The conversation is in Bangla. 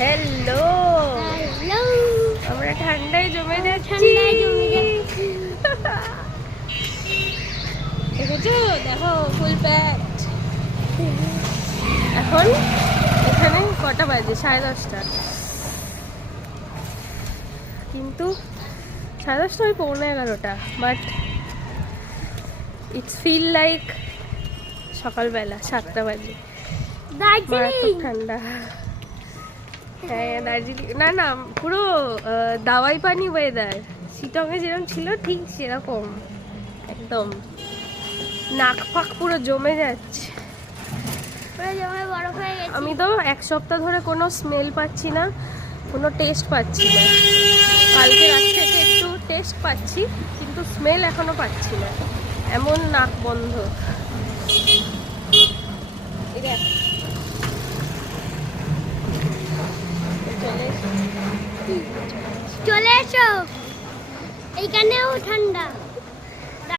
হ্যালো, হ্যালো, আমরা ঠান্ডায় জমে যাচ্ছি। দেখেছো, দেখো ফুল প্যান্ট। এখন এখানে কটা বাজে? 10:30। কিন্তু 10:30 ওই 11:45, বাট ইটস ফিল লাইক সকালবেলা 7টা বাজে। মারাত্মক ঠান্ডা। হ্যাঁ, দার্জিলিং না না, পুরো দাওয়াই পানি ওয়েদার। শিটংয়ে যেরকম ছিল ঠিক সেরকম একদম। নাক ফাক পুরো জমে যাচ্ছে। আমি তো 1 সপ্তাহ ধরে কোনো স্মেল পাচ্ছি না, কোনো টেস্ট পাচ্ছি না। কালকে রাত থেকে একটু টেস্ট পাচ্ছি, কিন্তু স্মেল এখনো পাচ্ছি না, এমন নাক বন্ধ। চলে এসো, এইখানেও ঠান্ডা।